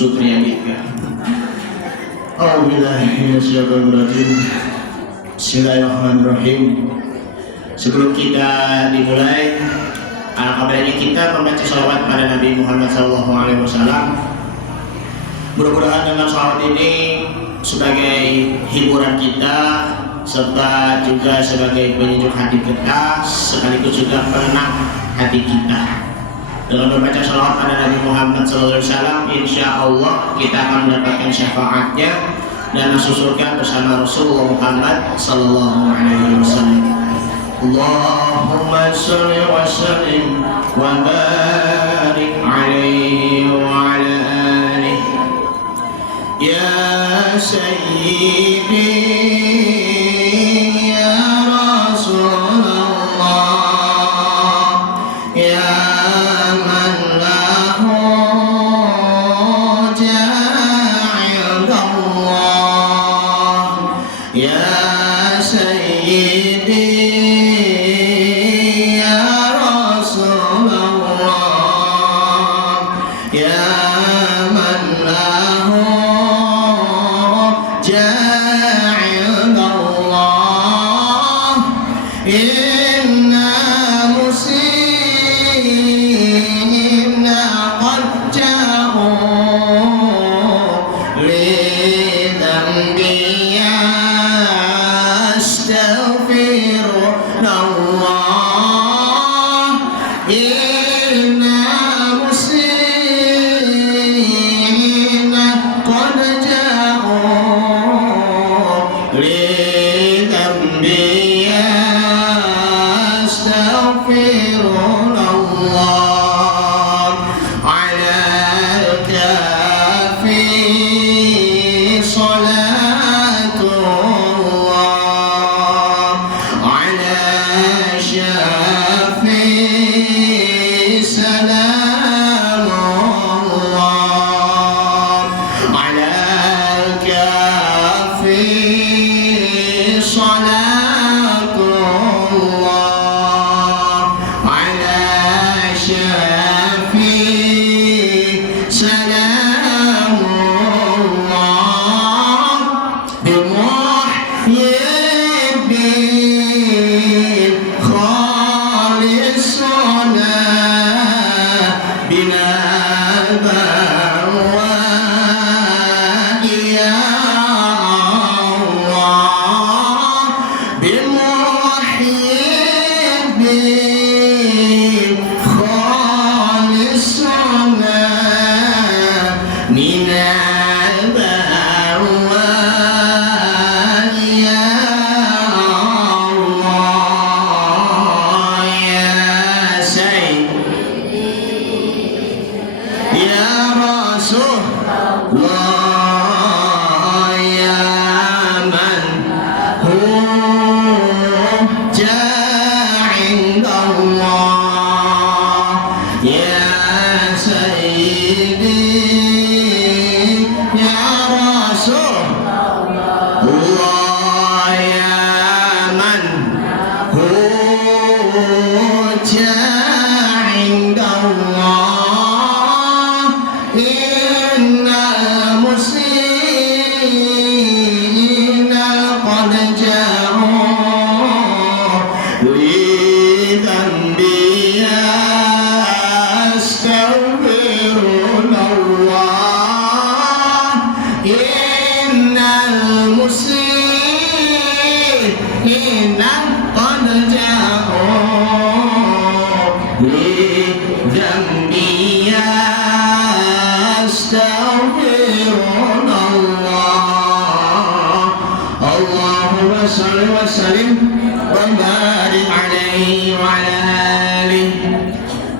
Supriyadika. A'udzubillahiminasyaitonirrajim. Bismillahirrahmanirrahim. Sebelum kita dimulai, alhamdulillah kita membaca salawat pada Nabi Muhammad SAW. Mudah-mudahan dengan salawat ini sebagai hiburan kita, serta juga sebagai penyejuk hati kita, sekaligus juga penenang hati kita. Dengan membaca salawat pada Nabi Muhammad SAW, insya Allah kita akan mendapatkan syafaatnya dan masuk surga bersama Rasulullah Muhammad SAW. Allahumma sholli wa sallim wa barik alaihi wa ala alihi ya sayyidi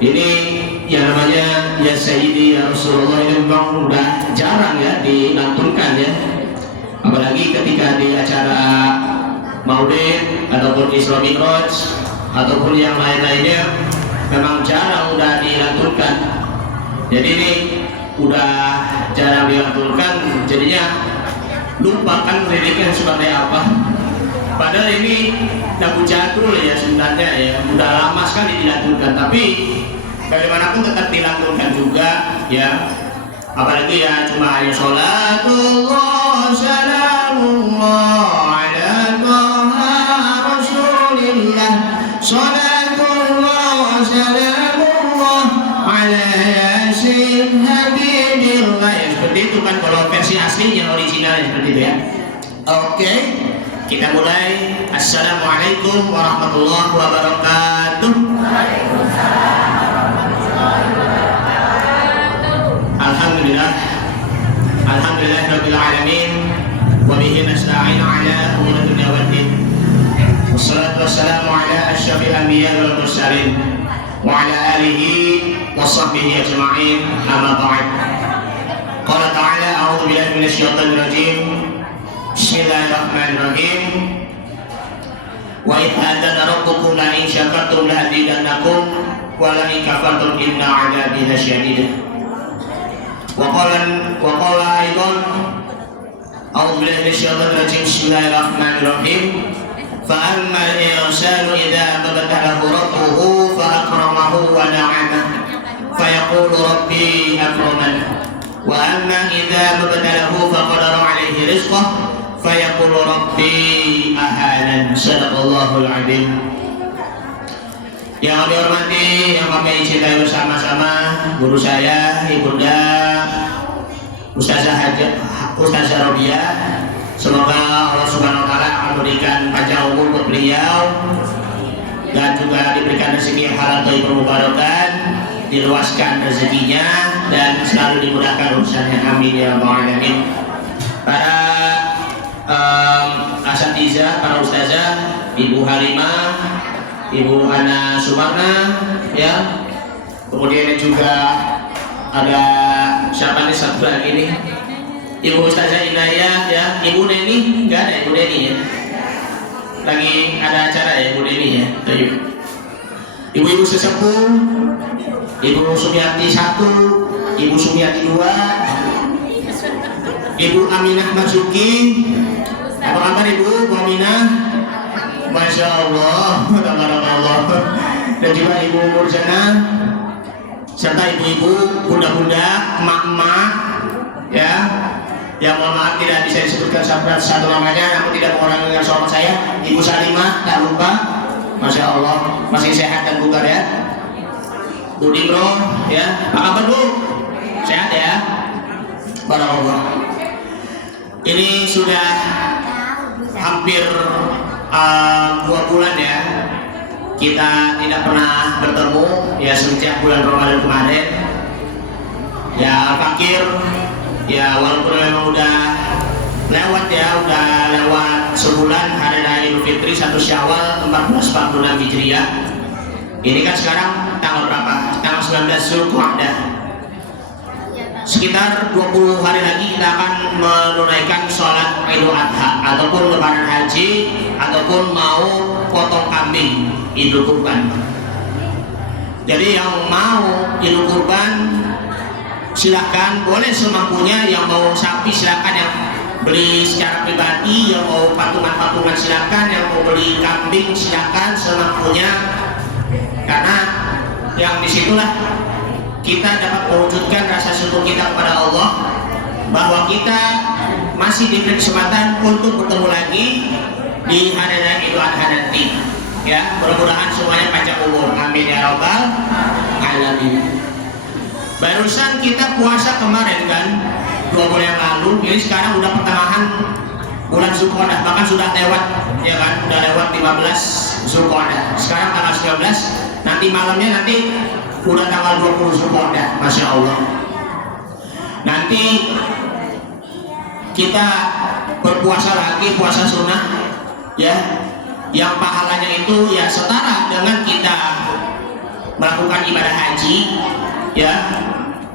Ini yang namanya ya Sayyidi ya Rasulullah ini memang udah jarang ya dilantunkan ya, apalagi ketika di acara Maulid ataupun Isra Mi'raj ataupun yang lain-lainnya memang jarang udah dilantunkan. Jadi ini udah jarang dilantunkan, jadinya lupakan liriknya seperti apa. Padahal ini lagu jadul ya sebenarnya ya, udah lama sekali dilantunkan, tapi bagaimanapun tetap dilantunkan juga ya. apalagi ya cuma ya sholatullah salamullah ala toha rasulillah, sholatullah salamullah ala yasin habibillah. Ya, seperti itu kan kalau versi asli yang original seperti itu ya. Oke, kita mulai. Assalamualaikum warahmatullahi wabarakatuh. Alhamdulillah, alhamdulillah rabbil alamin, wa bihi nasta'in ala umuri dunya waddin. Wassalatu wassalamu ala asyrafil anbiya wal mursalin wa ala alihi wa sahbihi ajma'in. Amma ba'd. Qala ta'ala a'udzu billahi minasy syaithanir rajim. Bismillahirrahmanirrahim. Wa idh adzana rabbukum la in syakartum la azidannakum wa la in kafartum inna 'adzabi lasyadid. Wa qala aidan a'udzu billahi minasy syaithanir rajim. Bismillahirrahmanirrahim. Fa amma al-insanu idza mabtalahu rabbuhu fa akramahu wa na'amahu fa yaqulu rabbi akraman. Wa amma idza mabtalahu fa qadara 'alaihi rizqahu fayaqulu rabbi ahanan. Sadaqallahul adzim. Yang kami hormati, yang kami cintai bersama-sama, guru saya, ibunda Ustazah Robiah. Semoga Allah Subhanahu wa taala memberikan panjang umur untuk beliau dan juga diberikan rezeki halal thayyib mubarakah, diluaskan rezekinya dan selalu dimudahkan urusannya. Amin ya rabbal alamin. Para asatidzah, para ustazah, Ibu Halimah, Ibu Ana Sumarna, ya. Kemudian juga ada siapa nih satu lagi nih? Ibu Ustazah Inayah, ya. Ibu Neni, enggak ada Ibu Neni ya? Lagi ada acara ya Ibu Neni ya? Ibu-ibu sesepuh, Ibu Sumiati 1, Ibu Sumiati 2, Ibu Aminah Marzuki. Apa kabar Ibu Aminah? Masya Allah, tabarakallah. Dan juga Ibu Murjana, serta ibu-ibu, bunda-bunda, emak-emak, ya. Yang mohon maaf tidak bisa disebutkan satu namanya, namun tidak mengurangi dengan suami saya. Ibu Salimah, tak lupa. Masya Allah, masih sehat dan bugar ya. Bu Dimro, ya. Apa kabar Bu? Sehat ya? Barakallah. Ini sudah hampir 2 bulan ya kita tidak pernah bertemu ya sejak bulan Ramadan kemarin ya Fakir ya, walaupun memang udah lewat ya, udah lewat sebulan hari raya Idul Fitri 1 Syawal 1446 Hijriah. Ini kan sekarang tanggal berapa? Tanggal 19 Zulqa'dah. Sekitar 20 hari lagi kita akan menunaikan sholat Idul Adha ataupun lebaran haji ataupun mau potong kambing Idul Kurban. Jadi yang mau Idul Kurban silahkan, boleh semampunya. Yang mau sapi silahkan, yang beli secara pribadi. Yang mau patungan-patungan silahkan, yang mau beli kambing silahkan semampunya. Karena yang disitulah kita dapat mewujudkan rasa syukur kita kepada Allah bahwa kita masih diberi kesempatan untuk bertemu lagi di hari raya Idul Adha nanti. Ya, mudah-mudahan semuanya panjang umur. Amin ya rabbal alamin. Barusan kita puasa kemarin kan, 2 bulan yang lalu. Ini sekarang udah pertengahan bulan Zulqa'dah, bahkan sudah lewat ya kan, udah lewat 15 Zulqa'dah. Sekarang tanggal 19, nanti malamnya nanti udah tanggal 20 Zulqa'dah. Masya Allah. Nanti kita berpuasa lagi, puasa sunnah ya, yang pahalanya itu ya setara dengan kita melakukan ibadah haji ya,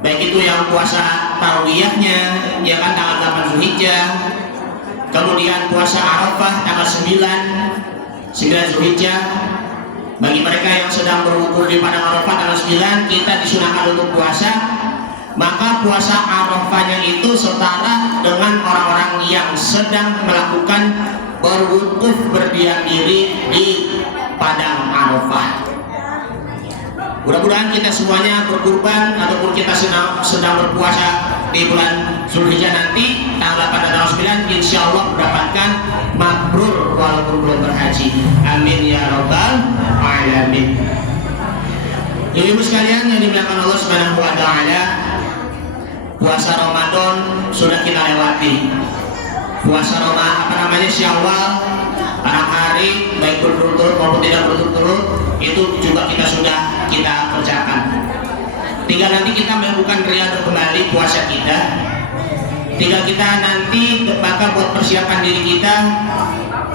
baik itu yang puasa tarawiyahnya ya kan tanggal 8 Zulhijjah, kemudian puasa Arafah tanggal 9 Zulhijjah. Bagi mereka yang sedang berwuku di padang Arafah tanggal 9, kita disunahkan untuk puasa. Maka puasa Arafahnya itu setara dengan orang-orang yang sedang melakukan berwukuf berdiam diri di padang Arafah. Mudah-mudahan kita semuanya berkurban ataupun kita sedang berpuasa di bulan Zulhijjah nanti tanggal 8 dan tanggal 9 insya Allah mendapatkan mabrur walaupun belum berhaji. Amin ya rabbal alamin. Ibu sekalian yang dimuliakan Allah Subhanahu wa taala, puasa Ramadan sudah kita lewati. Puasa Syawal, barang hari baik berturut-turut maupun tidak berturut-turut itu juga sudah kita kerjakan. Tinggal nanti kita melakukan riyadhah kembali puasa kita. Tinggal kita nanti bakal buat persiapan diri kita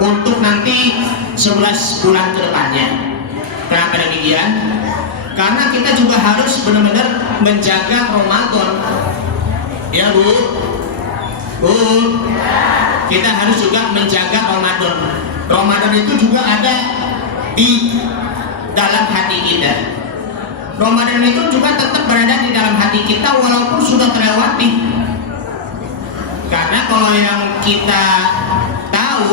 untuk nanti 11 bulan ke depannya. Kenapa demikian? Karena kita juga harus benar-benar menjaga Ramadan. Ya Bu, kita harus juga menjaga Ramadan. Ramadan itu juga ada di dalam hati kita. Ramadan itu juga tetap berada di dalam hati kita walaupun sudah terlewati. Karena kalau yang kita tahu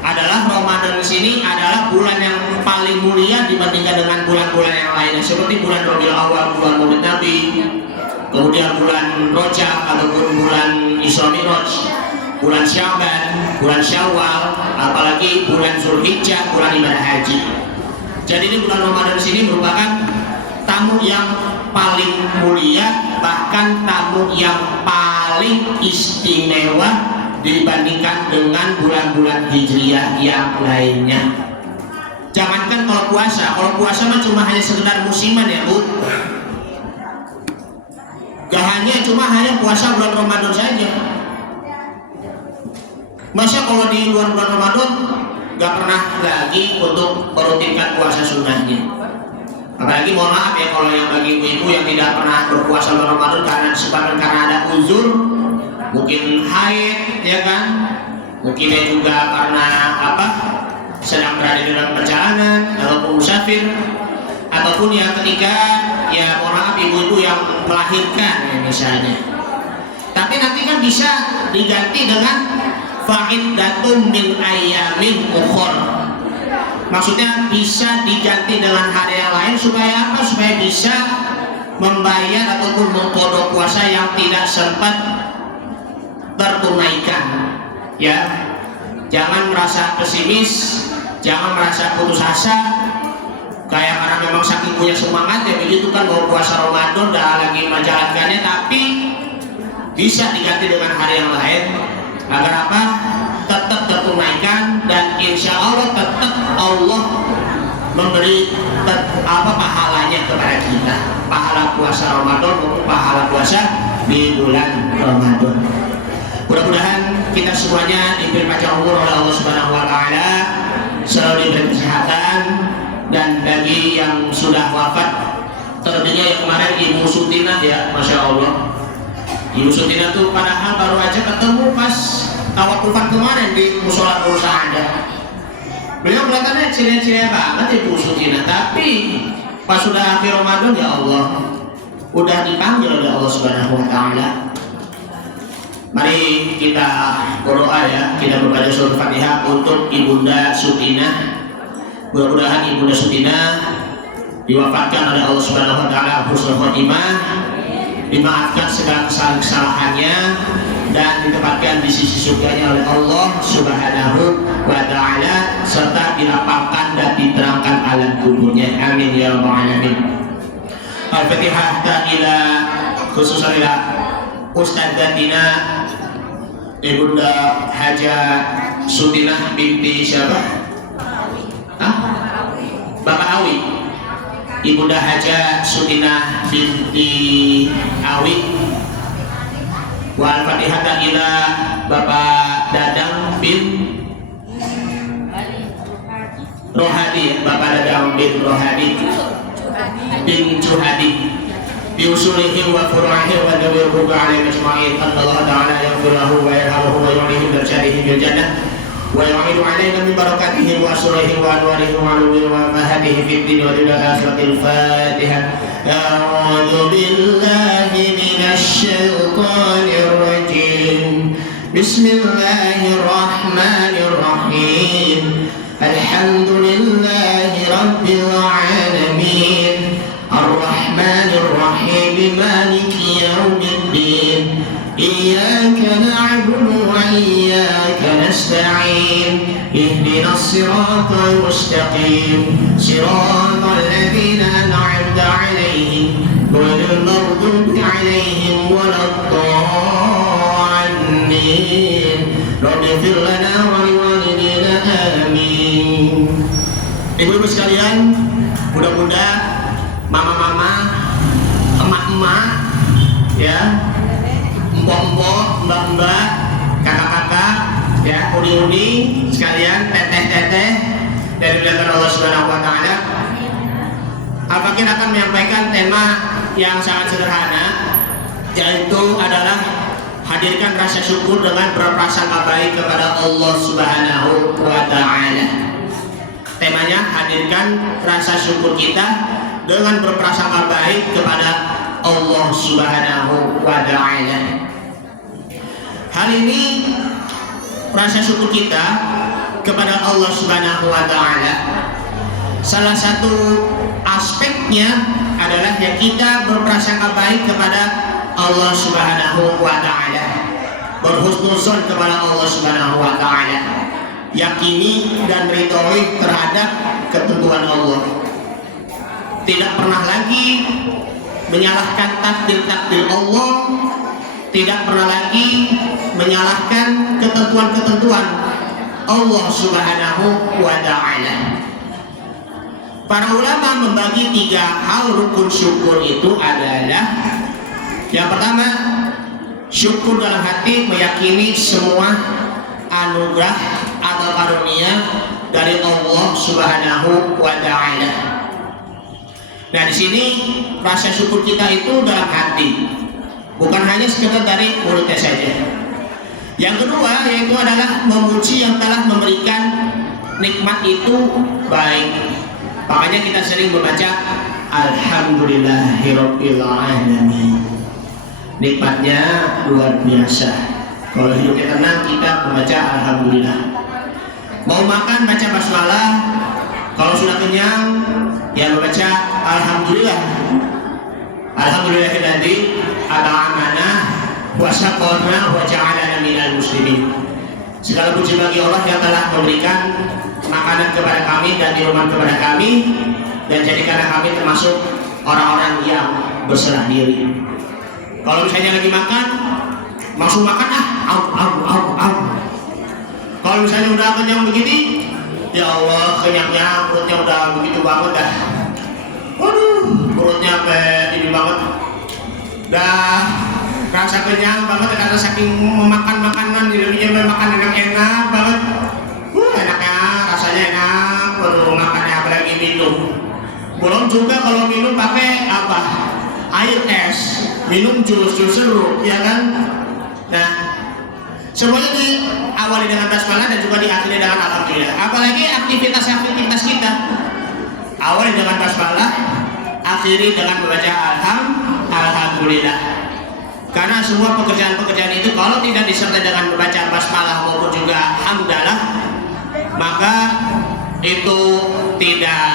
adalah Ramadan di sini adalah bulan yang paling mulia dibandingkan dengan bulan-bulan yang lainnya, seperti bulan Rabiul Awal, bulan Maulid Nabi, kemudian bulan Rajab ataupun bulan Isra Mi'raj, bulan Syaban, bulan Syawal, apalagi bulan Zulhijjah, bulan ibadah haji. Jadi ini bulan Ramadan di sini merupakan tamu yang paling mulia, bahkan tamu yang paling istimewa dibandingkan dengan bulan-bulan Hijriyah yang lainnya. Jangankan kalau puasa mah cuma hanya sekedar musiman ya Bu. Gak hanya puasa bulan Ramadan saja. Masa kalau di luar bulan Ramadan gak pernah lagi untuk merutinkan puasa sunnahnya. Apalagi mohon maaf ya kalau yang bagi ibu-ibu yang tidak pernah berpuasa bulan Ramadan karena ada uzur, mungkin haid ya kan, mungkin juga karena sedang berada di dalam perjalanan ataupun musafir, ataupun ya ketika ya mohon maaf ibu-ibu yang melahirkan ya misalnya. Tapi nanti kan bisa diganti dengan fa'iddatum min ayyamin ukhor. Maksudnya bisa diganti dengan hari yang lain supaya apa? Supaya bisa membayar ataupun mengqadha puasa yang tidak sempat tertunaikan. Ya, jangan merasa pesimis, jangan merasa putus asa. Kayak karena memang saking punya semangat ya begitu kan mau puasa Ramadan dah lagi menjalankannya, tapi bisa diganti dengan hari yang lain agar apa? Tetap tertunaikan dan insya Allah tetap Allah memberi pahalanya kepada kita, pahala puasa Ramadan maupun pahala puasa di bulan Ramadan. Mudah-mudahan kita semuanya diberi panjang umur oleh Allah Subhanahu wa taala, selalu diberi kesehatan, dan bagi yang sudah wafat, terlebihnya yang kemarin Ibu Sutina ya, Masya Allah. Ibu Sutina tuh padahal baru aja ketemu pas awal kufan kemarin di musola Ada. Beliau kelihatannya ceria-ceria banget Ibu Sutina, tapi pas sudah akhir Ramadan ya Allah, udah dipanggil oleh Allah Subhanahu wa taala. Mari kita berdoa ya, kita membaca surah Fatihah untuk Ibunda Sutina. Mudah-mudahan Ibunda Sutina diwafatkan oleh Allah Subhanahu wa taala husnul khotimah, dimaafkan segala kesalahannya dan ditempatkan di sisi surganya oleh Allah Subhanahu wa taala, serta dilapangkan dan diterangkan alam kuburnya. Amin ya rabbal alamin. Al-Fatihah ila khususan ila Ustadzatina Ibunda Haja Sutinah binti siapa? Bapak Awi. Ibunda Haja Sutinah binti Awi. Wal Fatihah ila Bapak Dadang bin Rohadi, Bapak Dadang bin Rohadi bin Juhadi, biusulihim wa furu'ihim wa dawirhu ba'alim ajma'in. Allah ta'ala yaghfirlahu wa yarhamuhu wa yu'lihim darjatihim bil jannah wa yu'idu alaina min barakatihim wa asrarihim wa anwarihim wa alumihim wa mahadihim fid din wa dunya akhiratil Fatihah. A'udzu billahi minasy syaithanir rajim. Bismillahirrahmanirrahim. Alhamdulillahi rabbil alamin. إياك نعبد وإياك نستعين اهدنا الصراط المستقيم صراط الذين أنعمت عليهم غير المغضوب عليهم ولا الضالين رب اغفر لنا ولوالدينا آمين. Ibu-ibu sekalian, mudah-mudah mama-mama, emak-emak, ya, mbok-mbok, mbak-mbak, kakak-kakak, ya, uni-uni sekalian, teteh-teteh dari belakang Allah Subhanahu wa taala. Al-Fakir akan menyampaikan tema yang sangat sederhana, yaitu adalah hadirkan rasa syukur dengan berprasangka baik kepada Allah Subhanahu wa taala. Temanya hadirkan rasa syukur kita dengan berprasangka baik kepada Allah Subhanahu wa taala. Hal ini rasa syukur kita kepada Allah Subhanahu wa taala, salah satu aspeknya adalah ya kita berprasangka baik kepada Allah Subhanahu wa taala, berhusnuzon kepada Allah Subhanahu wa taala, yakini dan ridhoi terhadap ketentuan Allah, tidak pernah lagi menyalahkan takdir-takdir Allah, tidak pernah lagi menyalahkan ketentuan-ketentuan Allah Subhanahu wa ta'ala. Para ulama membagi 3 hal rukun syukur itu adalah: yang pertama, syukur dalam hati meyakini semua anugerah atau karunia dari Allah Subhanahu wa ta'ala. Nah, di sini rasa syukur kita itu dalam hati, bukan hanya sekedar dari mulutnya saja. Yang kedua yaitu adalah memuji yang telah memberikan nikmat itu baik. Makanya kita sering membaca Alhamdulillahirabbil alamin. Nikmatnya luar biasa. Kalau hidupnya tenang kita membaca Alhamdulillah. Mau makan baca basmalah, kalau sudah kenyang ya membaca Alhamdulillah. Alhamdulillahilladzi at'amana wa saqana wa ja'alana minal muslimin. Segala puji bagi Allah yang telah memberikan makanan kepada kami dan minuman kepada kami, dan jadikanlah kami termasuk orang-orang yang berserah diri. Kalau misalnya lagi makan, langsung makan Kalau misalnya udah kenyang begini, ya Allah kenyangnya, perutnya udah begitu banget dah. Waduh, perutnya ini banget. Dah rasa kenyang banget karena saking memakan makanan, jadi makanan yang enak banget. Enaknya, rasanya enak. Waduh, makannya apalagi minum. Belum juga kalau minum pakai apa? Air es, minum jus jeruk, ya kan? Nah, semuanya diawali dengan basmalah dan juga diakhiri dengan alhamdulillah. Apalagi aktivitas kita, awali dengan basmalah, akhiri dengan membaca alhamdulillah. Karena semua pekerjaan-pekerjaan itu kalau tidak disertai dengan membaca basmalah maupun juga hamdalah, maka itu tidak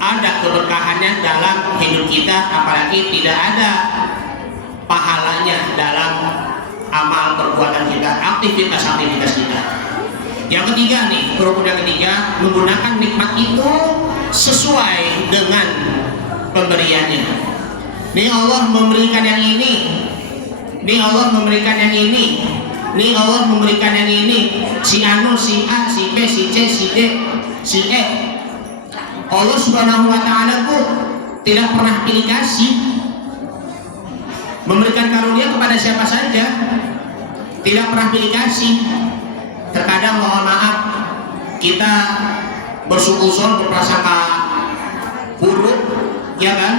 ada keberkahannya dalam hidup kita, apalagi tidak ada pahalanya dalam amal perbuatan kita, aktivitas kita. Yang ketiga nih, rukun yang ketiga, menggunakan nikmat itu sesuai dengan pemberiannya. Nih Allah memberikan yang ini, nih Allah memberikan yang ini, nih Allah memberikan yang ini, si Anu, si A, si B, si C, si D, si E. Allah Subhanahu wa ta'ala pun tidak pernah pilih kasih, memberikan karunia kepada siapa saja, tidak pernah pilih kasih. Terkadang mohon maaf kita bersuuzon, berprasangka buruk, ya kan?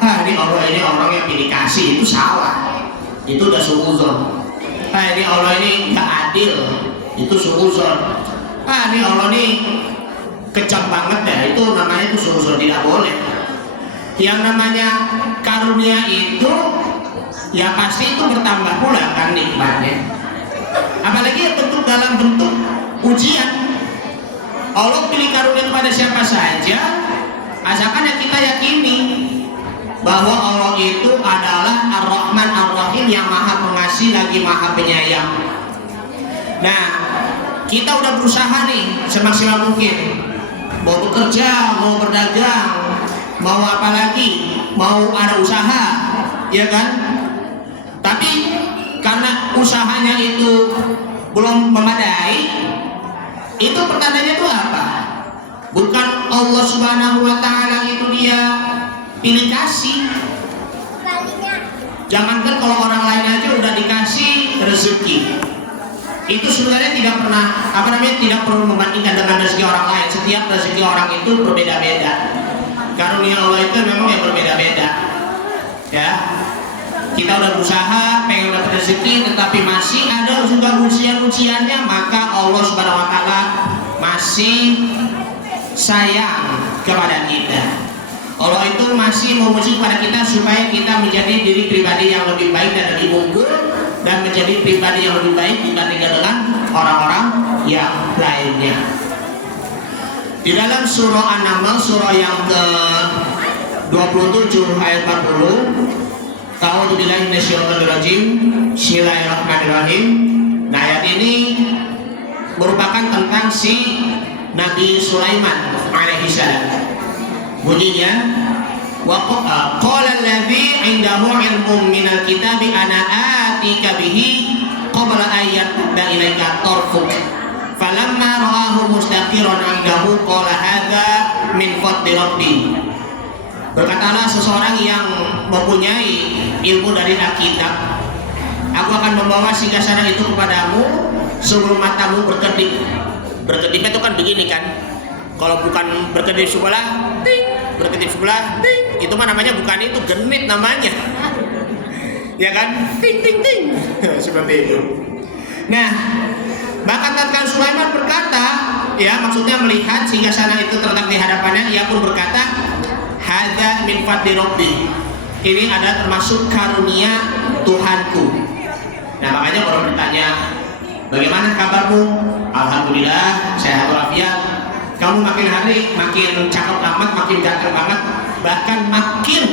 Ini orang yang pilih kasih, itu salah, itu udah suuzon. Ini Allah ini nggak adil, itu suuzon. Ini Allah ini kejam banget ya, itu namanya itu suuzon, tidak boleh. Yang namanya karunia itu ya pasti itu bertambah pula kan nikmatnya. Apalagi bentuk dalam bentuk ujian. Allah pilih karunia kepada siapa saja, asalkan yang kita yakini bahwa Allah itu adalah Ar-Rahman Ar-Rahim yang maha pengasih kasih lagi maha penyayang. Nah, kita udah berusaha nih semaksimal mungkin, mau bekerja, mau berdagang, mau apa lagi, mau ada usaha, ya kan? Tapi karena usahanya itu belum memadai, itu pertandanya itu apa? Bukan Allah Subhanahu wa Ta'ala itu dia pilih kasih. Jangankan kalau orang lain aja udah dikasih rezeki, itu sebenarnya tidak pernah tidak perlu membandingkan dengan rezeki orang lain. Setiap rezeki orang itu berbeda-beda. Karunia Allah itu memang yang berbeda-beda. Ya, kita udah berusaha pengen dapat rezeki, tetapi masih ada juga ujian-ujiannya, maka Allah Subhanahu wa Ta'ala masih sayang kepada kita. Allah itu masih memuji kepada kita supaya kita menjadi diri pribadi yang lebih baik dan lebih unggul, dan menjadi pribadi yang lebih baik dibandingkan dengan orang-orang yang lainnya. Di dalam surah An-Naml, surah yang ke-27 ayat 40, A'udzubillahi minasyaitonirrajim, Bismillahirrahmanirrahim. Nah, ayat ini merupakan tentang si Nabi Sulaiman alaihissalam. Bunyinya, wa qala allazi 'indahu 'ilmun minal kitabi ana atika bihi qabla an yartadda ilaika tarfuk falamma ra'ahu mustaqiran 'indahu qala hadza min fadli rabbi. Berkatalah seseorang yang mempunyai ilmu dari Alkitab, aku akan membawa singgasana itu kepadamu sebelum matamu berkedip. Berkedip itu kan begini kan, kalau bukan berkedip sebelah, ting, berkedip sebelah, ting, itu mah namanya bukan itu, genit namanya. Ya kan, ting ting ting. Seperti itu. Nah, maka tatkala Sulaiman berkata, ya maksudnya melihat singgasana itu terletak di hadapannya, ia pun berkata, hadza min fadli rabbi. Ini ada termasuk karunia Tuhanku. Nah, makanya orang bertanya, bagaimana kabarmu? Alhamdulillah, sehat walafiat. Kamu makin hari makin cakep banget, makin ganteng banget, bahkan makin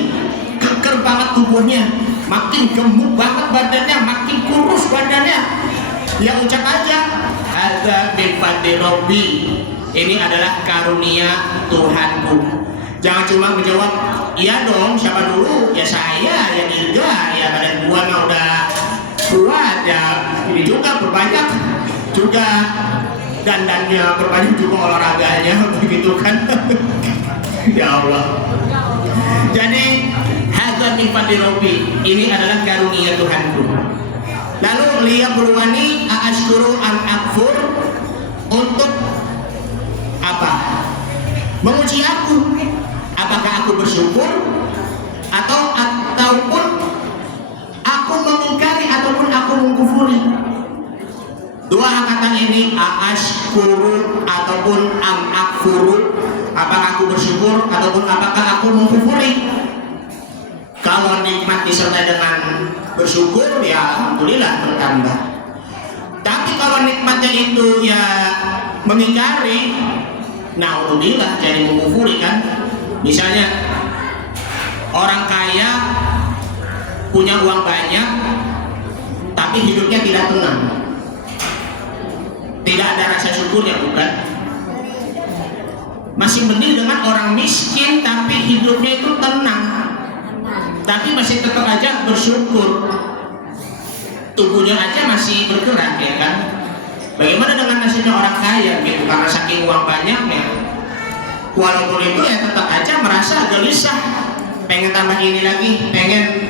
keker banget tubuhnya, makin gemuk banget badannya, makin kurus badannya. Ya ucap aja, hadza min fadli rabbi. Ini adalah karunia Tuhanku. Jangan cuma menjawab, iya dong, siapa dulu? Ya saya, ya Dirga, ya badan gua mah udah kuat, ya ini juga berbanyak juga dandannya, berbanyak juga olahraganya, begitu kan? Ya Allah. Jadi hadza min fadli rabbi, ini adalah karunia Tuhanku. Lalu liyabluwani aashkuru am akfur, untuk apa? Menguji aku. Apakah aku bersyukur ataupun aku mengingkari ataupun aku mengkufuri. Dua kata ini, aashkuru ataupun am akfuru, apakah aku bersyukur ataupun apakah aku mengkufuri. Kalau nikmat disertai dengan bersyukur, ya alhamdulillah bertambah. Tapi kalau nikmatnya itu ya mengingkari, naudzubillah, jadi mengkufuri kan. Misalnya orang kaya punya uang banyak tapi hidupnya tidak tenang, tidak ada rasa syukurnya, bukan? Masih mending dengan orang miskin tapi hidupnya itu tenang, tapi masih tetap aja bersyukur, tubuhnya aja masih bergerak, ya kan? Bagaimana dengan nasibnya orang kaya gitu, karena saking uang banyaknya, walaupun itu ya tetap aja merasa gelisah, pengen tambah ini lagi, pengen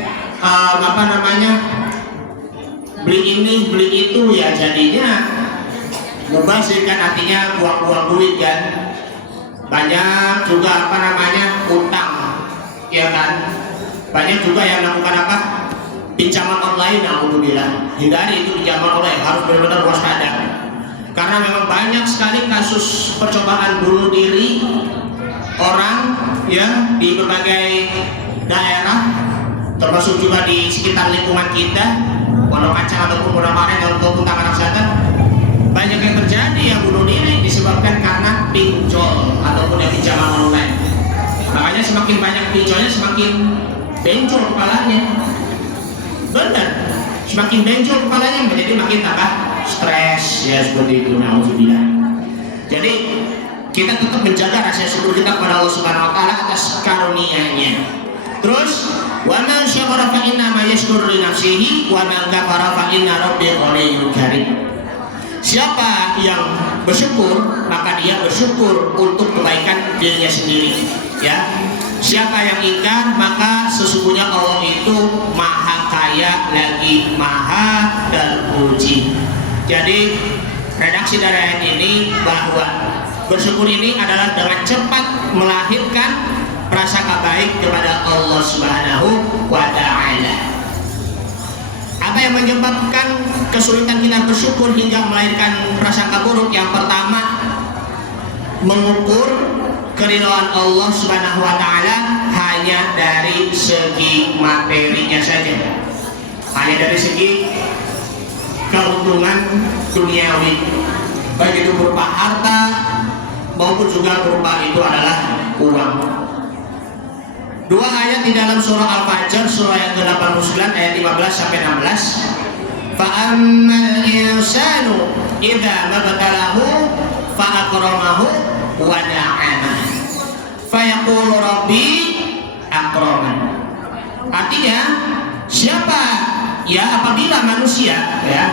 beli ini beli itu, ya jadinya mubazir kan, artinya buang-buang duit kan. Banyak juga utang, ya kan. Banyak juga yang melakukan pinjaman online. Alhamdulillah, hindari itu pinjaman online, harus benar-benar waspada. Karena memang banyak sekali kasus percobaan bunuh diri orang ya di berbagai daerah, termasuk juga di sekitar lingkungan kita, Pondok Kacang ataupun Pondok Aren ataupun Taman Selatan. Banyak yang terjadi yang bunuh diri disebabkan karena pinjol ataupun yang pinjaman online. Makanya semakin banyak pinjolnya semakin benjol kepalanya. Benar. semakin benjol kepalanya menjadi makin tambah stres ya, seperti itu. Nauzubillah. Jadi kita tetap menjaga rasa syukur kita kepada Allah Subhanahu wa taala atas karunia-Nya. Terus wa man syakara fa inna ma yashkuru li nafsihi wa man kafara fa inna rabbi ghaniyyun karim. Siapa yang bersyukur maka dia bersyukur untuk kebaikan dirinya sendiri ya. Siapa yang ingkar maka sesungguhnya Allah itu maha kaya lagi maha terpuji. Jadi redaksi dari ayat ini bahwa bersyukur ini adalah dengan cepat melahirkan prasangka baik kepada Allah Subhanahu wa taala. Apa yang menyebabkan kesulitan kita bersyukur hingga melahirkan prasangka buruk? Yang pertama, mengukur keridhaan Allah Subhanahu wa taala hanya dari segi materinya saja. Hanya dari segi keuntungan duniawi, baik itu berupa harta maupun juga berupa itu adalah uang. Dua ayat di dalam surah Al-Fajr, surah yang ke-89 ayat 15 sampai 16. Fa'ammal insanu idza mabtalahu fa'akramahu wa na'ama fayaqulu rabbi akraman. Artinya siapa ya apabila manusia ya,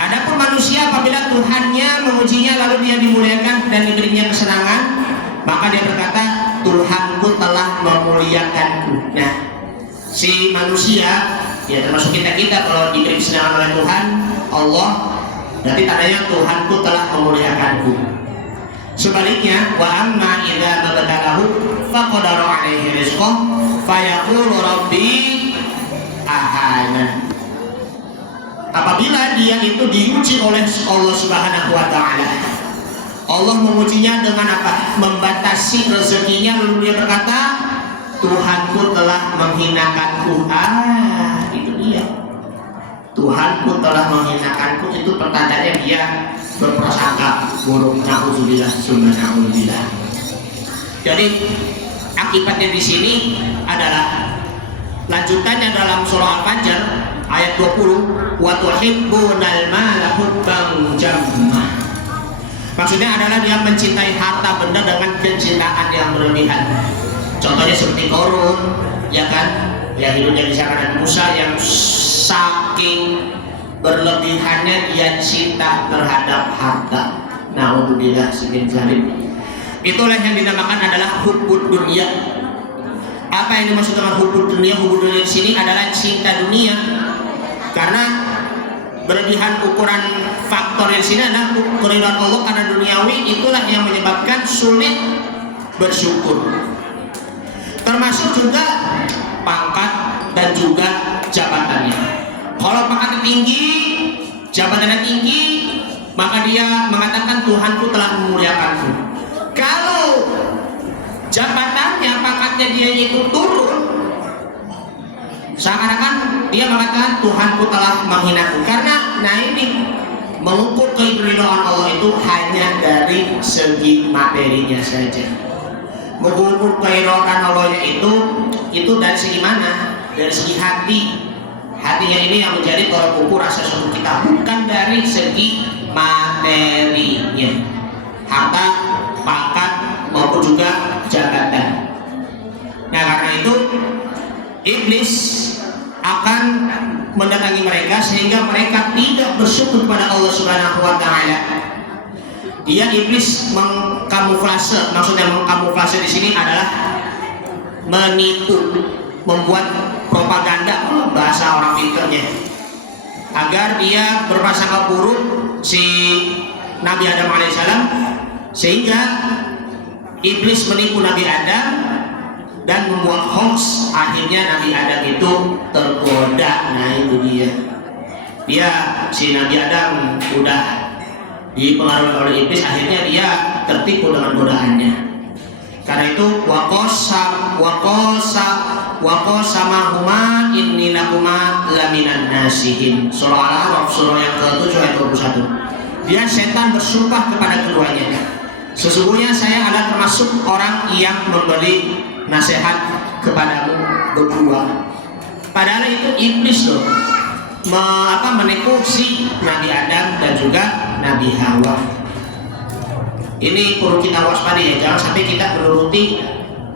adapun manusia apabila Tuhannya mengujinya lalu dia dimuliakan dan diberinya kesenangan, maka dia berkata Tuhanku telah memuliakanku. Nah, si manusia ya termasuk kita kalau diberi kesenangan oleh Tuhan Allah, berarti tandanya Tuhanku telah memuliakanku. Sebaliknya, wa amma idza mabtalahu faqadara alaihi rizqah fayaqulu rabbi ahana. Apabila dia itu diuji oleh Allah Subhanahu wa taala, Allah mengujinya dengan apa? Membatasi rezekinya, lalu dia berkata Tuhanku telah menghinakanku. Itu dia, Tuhanku telah menghinakanku. Itu pertandanya dia berprasangka buruk. Nauzubillah summa nauzubillah. Jadi akibatnya di sini adalah lanjutannya dalam surah Al-Fajr ayat 20, wa tuhibbunal mala hubban jamma. Maksudnya adalah dia mencintai harta benda dengan kecintaan yang berlebihan. Contohnya seperti Qarun, ya kan? Ya hidupnya di sana Nabi Musa yang saking berlebihannya dia cinta terhadap harta. Nauzubillah min dzalik. Itulah yang dinamakan adalah hubbud dunia. Apa yang dimaksud dengan hubbud dunia? Hubbud dunia di sini adalah cinta dunia. Karena berlebihan ukuran faktor di sini adalah keridhaan Allah karena duniawi, itulah yang menyebabkan sulit bersyukur. Termasuk juga pangkat dan juga jabatannya. Kalau pangkatnya tinggi, jabatannya tinggi, maka dia mengatakan Tuhanku telah memuliakanku. Kalau jabatannya, pangkatnya dia itu turun, seakan-akan dia mengatakan Tuhanku telah menghinaku. Karena ini mengukur keridhaan Allah itu hanya dari segi materinya saja. Mengukur keridhaan Allahnya itu dari segi mana? Dari segi hati. Hatinya ini yang menjadi tolak ukur rasa syukur kita, bukan dari segi materinya, harta, pangkat maupun juga jabatan. Nah, karena itu iblis akan mendatangi mereka sehingga mereka tidak bersyukur kepada Allah Subhanahu wa taala. Dia iblis mengkamuflase, maksudnya mengkamuflase di sini adalah menipu, membuat propaganda, bahasa orang pintarnya, agar dia berprasangka buruk si Nabi Adam alaihissalam, sehingga iblis menipu Nabi Adam dan membuat hoax. Akhirnya Nabi Adam itu tergoda. Nah itu dia si Nabi Adam udah dipengaruhi oleh iblis, akhirnya dia tertipu dengan godaannya. Karena itu waqasamahuma inni lakuma laminan nasihin. Surah Al-A'raf surah yang ke-7 ayat 21. Dia setan bersumpah kepada keduanya, sesungguhnya saya adalah termasuk orang yang memberi nasihat kepadamu berdua. Padahal itu iblis loh. menipu si Nabi Adam dan juga Nabi Hawa. Ini perlu kita waspadai ya, jangan sampai kita menuruti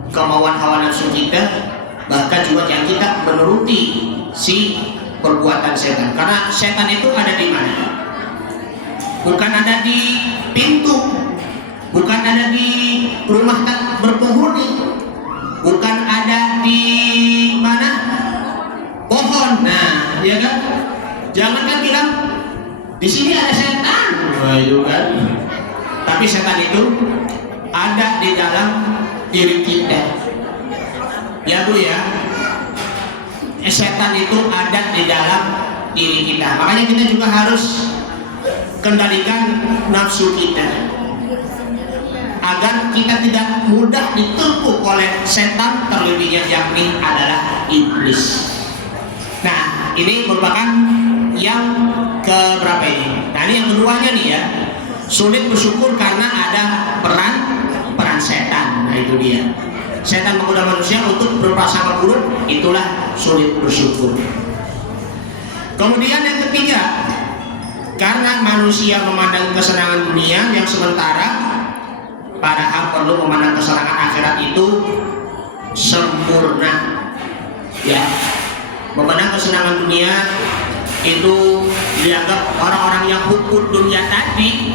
kemauan hawa nafsu kita, bahkan juga jangan kita menuruti si perbuatan setan. Karena setan itu ada di mana? Bukan ada di pintu, bukan ada di rumah berpenghuni, bukan ada di mana? Pohon. Nah, ya kan? Jangan kan bilang di sini ada setan. Nah, itu kan. Tapi setan itu ada di dalam diri kita. Ya Bu ya. Setan itu ada di dalam diri kita. Makanya kita juga harus kendalikan nafsu kita agar kita tidak mudah ditipu oleh setan, terlebihnya yakni adalah iblis. Nah, ini merupakan yang keberapa ini? Nah, ini yang keduanya nih ya. Sulit bersyukur karena ada peran setan. Nah, itu dia. Setan menggoda manusia untuk berprasangka buruk, itulah sulit bersyukur. Kemudian yang ketiga, karena manusia memandang kesenangan dunia yang sementara, padahal perlu memandang kesenangan akhirat itu sempurna. Ya, memandang kesenangan dunia itu dianggap orang-orang yang hukut dunia tadi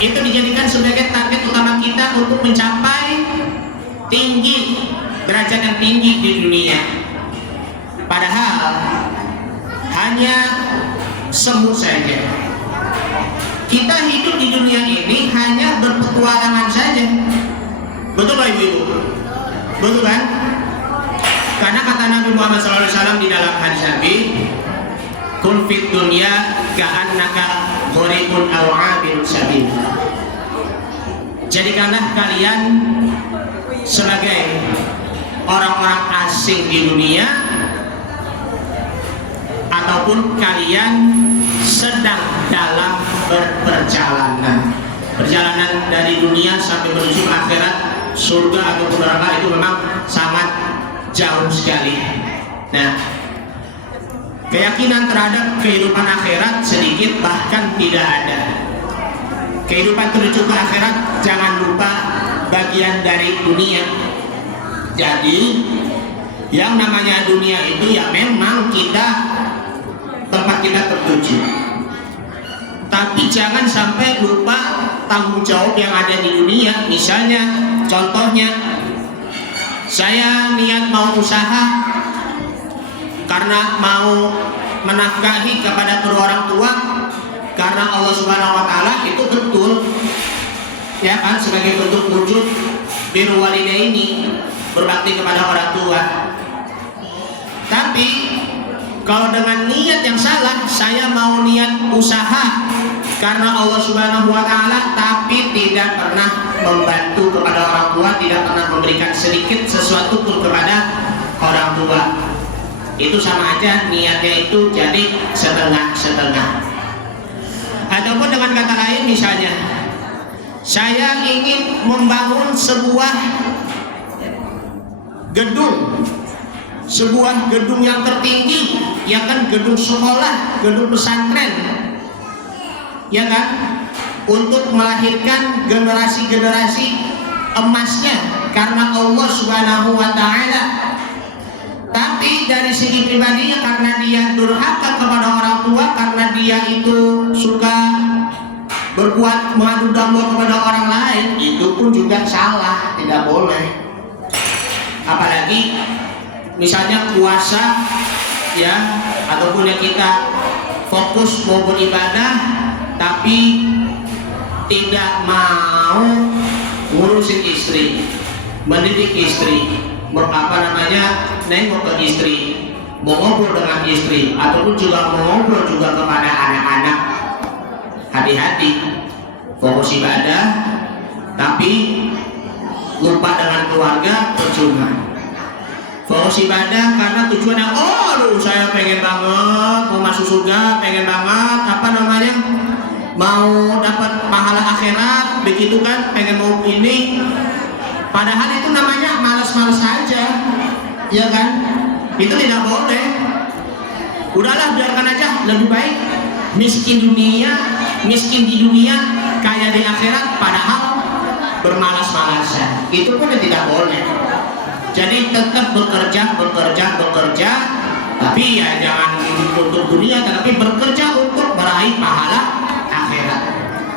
itu dijadikan sebagai target utama kita untuk mencapai tinggi, derajat yang tinggi di dunia. Padahal hanya semu saja. Kita hidup di dunia ini hanya berpetualangan saja. Betul Pak Ibu? Betul kan? Karena kata Nabi Muhammad SAW di dalam hadis Nabi, "Kun fid dunya ka'annaka gharibun aw 'abirun sabil." Jadikanlah kalian sebagai orang-orang asing di dunia, ataupun kalian sedang dalam berperjalanan. Perjalanan dari dunia sampai menuju akhirat, surga atau neraka itu memang sangat jauh sekali. Nah, keyakinan terhadap kehidupan akhirat sedikit bahkan tidak ada. Kehidupan menuju ke akhirat jangan lupa bagian dari dunia. Jadi yang namanya dunia itu ya memang tempat kita tertuju. Tapi jangan sampai lupa tanggung jawab yang ada di dunia. Misalnya, contohnya, saya niat mau usaha karena mau menafkahi kepada kedua orang tua, karena Allah Subhanahu wa Ta'ala, itu betul, ya kan, sebagai bentuk wujud birrul walidaini, berbakti kepada orang tua. Tapi kalau dengan niat yang salah, saya mau niat usaha karena Allah Subhanahu wa Ta'ala, tapi tidak pernah membantu kepada orang tua, tidak pernah memberikan sedikit sesuatu pun kepada orang tua, itu sama aja niatnya itu jadi setengah-setengah. Ataupun dengan kata lain, misalnya saya ingin membangun sebuah gedung yang tertinggi, ya kan, gedung sekolah, gedung pesantren, ya kan, untuk melahirkan generasi-generasi emasnya karena Allah Subhanahu wa Ta'ala. Tapi dari segi pribadinya, karena dia durhaka kepada orang tua, karena dia itu suka berbuat mengadu domba kepada orang lain, itu pun juga salah, tidak boleh. Apalagi misalnya puasa, ya, ataupun yang kita fokus mau beribadah tapi tidak mau ngurusin istri, mendidik istri, nengok ke istri, mau ngobrol dengan istri, ataupun juga mau ngobrol juga kepada anak-anak. Hati-hati, fokus ibadah tapi lupa dengan keluarga, percuma. Fokus ibadah karena tujuannya, saya pengen banget mau masuk surga, pengen banget mau dapat pahala akhirat, begitu kan, pengen mau ini. Padahal itu namanya malas-malas aja, ya kan? Itu tidak boleh. Udahlah, biarkan aja, lebih baik miskin di dunia, kaya di akhirat, padahal bermalas-malasan. Itu pun tidak boleh. Jadi tetap bekerja, tapi ya jangan untuk dunia, tapi bekerja untuk meraih pahala akhirat.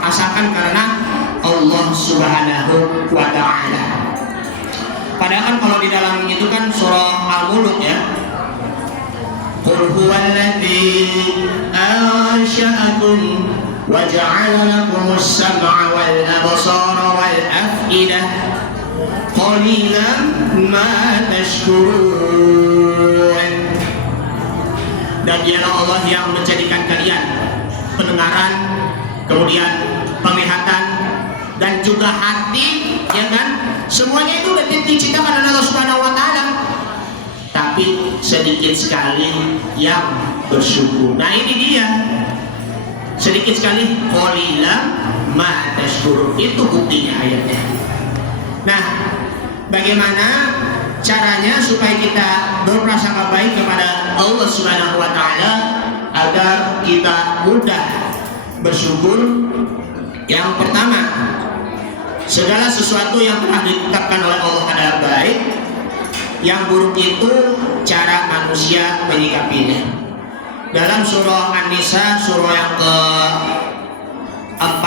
Asalkan karena Allah Subhanahu wa Ta'ala. Padahal kan kalau di dalam itu kan surah Al-Mulk ya. Qul huwallazi ansha'akum wa ja'ala lakumus sam'a wal absara wal af'idah qalilan ma tashkurun. Dan dialah Allah yang menjadikan kalian pendengaran, kemudian penglihatan, dan juga hati, ya kan? Semuanya itu diciptakan oleh Allah Subhanahu wa Ta'ala. Tapi sedikit sekali yang bersyukur. Nah ini dia, sedikit sekali. Qalilan ma tashkurun, itu buktinya ayatnya. Nah, bagaimana caranya supaya kita berprasangka baik kepada Allah Subhanahu wa Ta'ala agar kita mudah bersyukur? Yang pertama, segala sesuatu yang telah ditetapkan oleh Allah adalah baik. Yang buruk itu cara manusia menyikapinya. Dalam surah An-Nisa, surah yang ke-4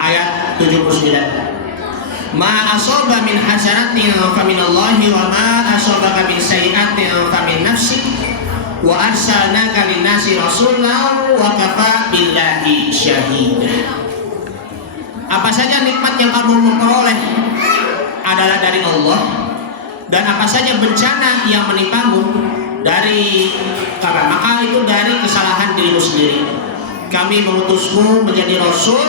ayat 79. Ma asaba min hasanatin fa minallahi wa ma asabaka min sayyi'atin fa min nafsik wa arsalnaka lin-nasi rasulan wa kafa billahi syahida. Apa saja nikmat yang kamu memperoleh adalah dari Allah, dan apa saja bencana yang menimpamu dari maka itu dari kesalahan dirimu sendiri. Kami mengutusmu menjadi rasul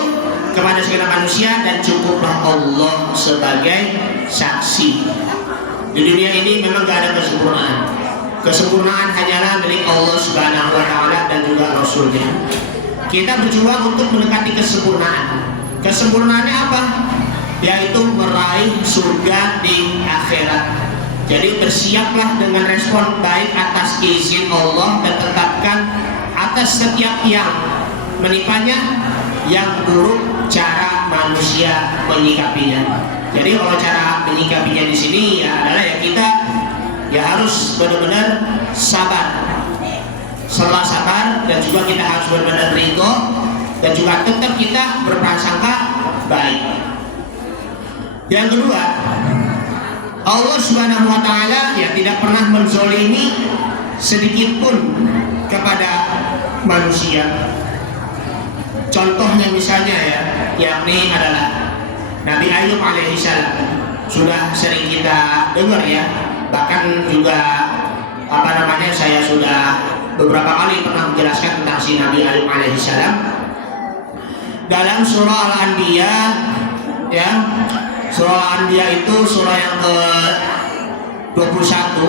kepada segala manusia, dan cukuplah Allah sebagai saksi. Di dunia ini memang gak ada kesempurnaan. Kesempurnaan hanyalah milik Allah Subhanahu wa Ta'ala dan juga Rasulnya. Kita berjuang untuk mendekati kesempurnaan. Kesempurnaannya apa? Yaitu meraih surga di akhirat. Jadi bersiaplah dengan respon baik atas izin Allah, dan tetapkan atas setiap yang menimpanya. Yang buruk cara manusia menyikapinya. Jadi kalau cara menyikapinya di sini ya adalah ya kita ya harus benar-benar sabar. Setelah sabar, dan juga kita harus benar-benar ridho, dan juga tetap kita berprasangka baik. Yang kedua, Allah Subhanahu wa Ta'ala ya tidak pernah menzolimi sedikit pun kepada manusia. Contohnya misalnya ya, yakni adalah Nabi Ayub alaihissalam. Sudah sering kita dengar ya, bahkan juga saya sudah beberapa kali pernah menjelaskan tentang si Nabi Ayub alaihissalam. Dalam surah Al-Anbiya ya, surah Al-Anbiya itu surah yang ke-21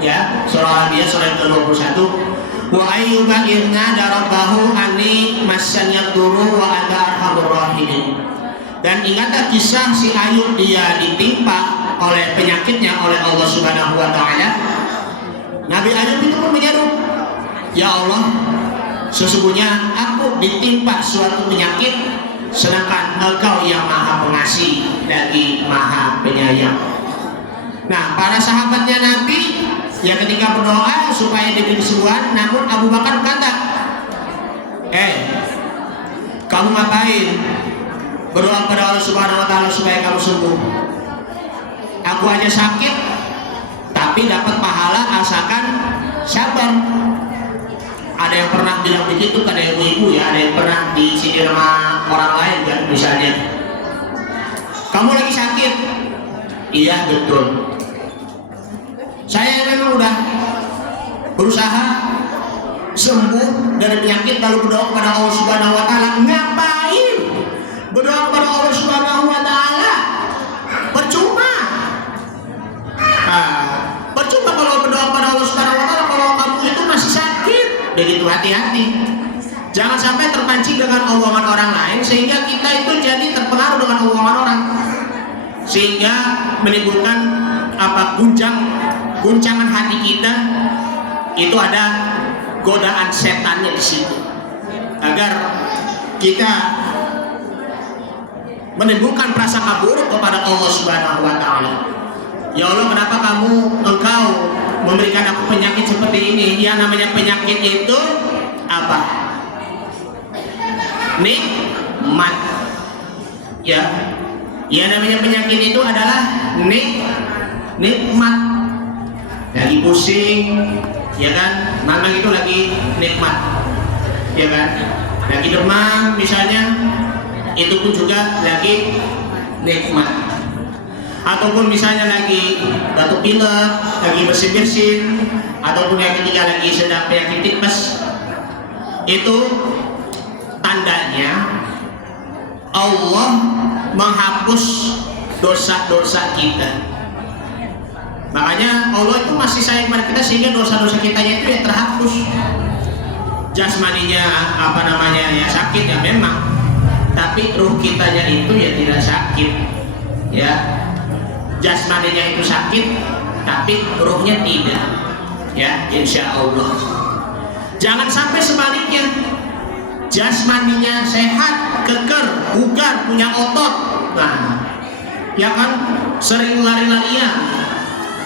ya, surah Al-Anbiya surah yang ke-21. Wa ayyuba idna darabahu anni massanyad duru wa anta arhamur rahimin. Dan ingatlah kisah si Ayub, dia ditimpa oleh penyakitnya oleh Allah Subhanahu wa Ta'ala. Nabi Ayub itu pun menyeru, ya Allah, sesungguhnya aku ditimpa suatu penyakit, sedangkan Engkau yang Maha Pengasih lagi Maha Penyayang. Nah, para sahabatnya Nabi ya ketika berdoa supaya diberi kesembuhan, namun Abu Bakar berkata, kamu ngapain berdoa kepada Allah Subhanahu wa Ta'ala supaya kamu sembuh? Aku aja sakit tapi dapat pahala asalkan sabar. Ada yang pernah bilang begitu pada ibu-ibu ya, ada yang pernah disindir sama orang lain kan, misalnya kamu lagi sakit, iya betul, saya memang udah berusaha sembuh dari penyakit, lalu berdoa kepada Allah Subhanahu wa Ta'ala. Ngapain berdoa kepada Allah Subhanahu wa Ta'ala? Percuma. Percuma kalau berdoa kepada Allah Subhanahu wa Ta'ala kalau kamu itu masih sakit. Begitu, hati-hati. Jangan sampai terpancing dengan omongan orang lain sehingga kita itu jadi terpengaruh dengan omongan orang, sehingga menimbulkan guncangan hati kita. Itu ada godaan setannya di situ, agar kita menimbulkan prasangka buruk kepada Allah Subhanahu wa taala. Ya Allah, kenapa engkau memberikan aku penyakit seperti ini? Ya, namanya penyakit itu apa? Nikmat. Ya, namanya penyakit itu adalah nikmat. Lagi pusing, ya kan? Memang itu lagi nikmat, ya kan? Lagi demam misalnya, itu pun juga lagi nikmat. Ataupun misalnya lagi batuk pilek, lagi bersin-bersin, ataupun yang ketiga lagi sedang penyakit tipes, itu tandanya Allah menghapus dosa-dosa kita. Makanya Allah itu masih sayang pada kita sehingga dosa-dosa kitanya itu ya terhapus. Jasmaninya ya sakit ya memang, tapi ruh kitanya itu ya tidak sakit, ya. Jasmaninya itu sakit, tapi ruhnya tidak, ya, insya Allah. Jangan sampai sebaliknya, jasmaninya sehat, keker, bugar, punya otot, nah, ya kan, sering lari-larian,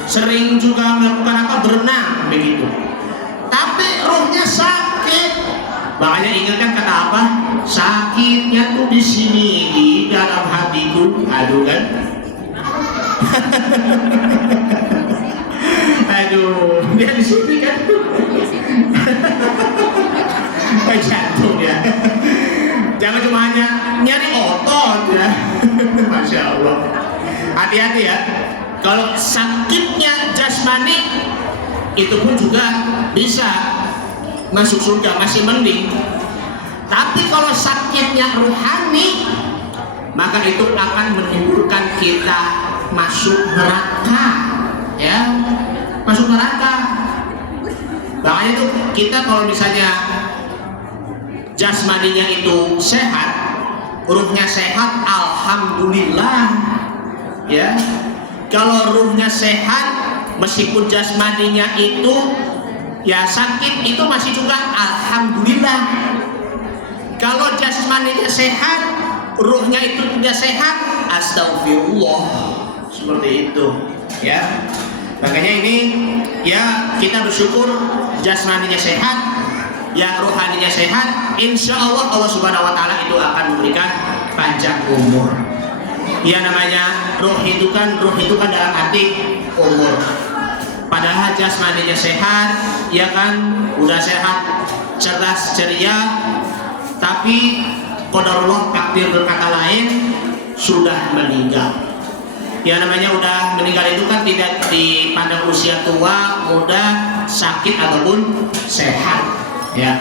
sering juga melakukan berenang begitu, tapi ruhnya sakit. Makanya ingatkan kata apa? Sakitnya tuh di sini, di dalam hatiku. Aduh kan? Aduh, dia di sini kan? Jantung ya. Jangan cuma hanya nyari otot ya. Masya Allah. Hati-hati ya. Kalau sakitnya jasmani itu pun juga bisa masuk surga, masih mending. Tapi kalau sakitnya rohani, maka itu akan menimbulkan kita masuk neraka, ya, masuk neraka. Makanya itu kita kalau misalnya jasmaninya itu sehat, ruhnya sehat, alhamdulillah, ya. Kalau ruhnya sehat, meskipun jasmaninya itu ya sakit, itu masih juga alhamdulillah. Kalau jasmaninya sehat, ruhnya itu tidak sehat, astagfirullah, seperti itu, ya. Makanya ini ya kita bersyukur jasmaninya sehat, ya rohaninya sehat. Insya Allah Allah Subhanahu Wa Taala itu akan memberikan panjang umur. Ya, namanya ruh itu kan dalam hati umur. Padahal jasmaninya sehat, ya kan, udah sehat, cerdas, ceria, tapi qadarullah, takdir berkata lain, sudah meninggal. Ya, namanya udah meninggal itu kan tidak dipandang usia tua, muda, sakit ataupun sehat, ya.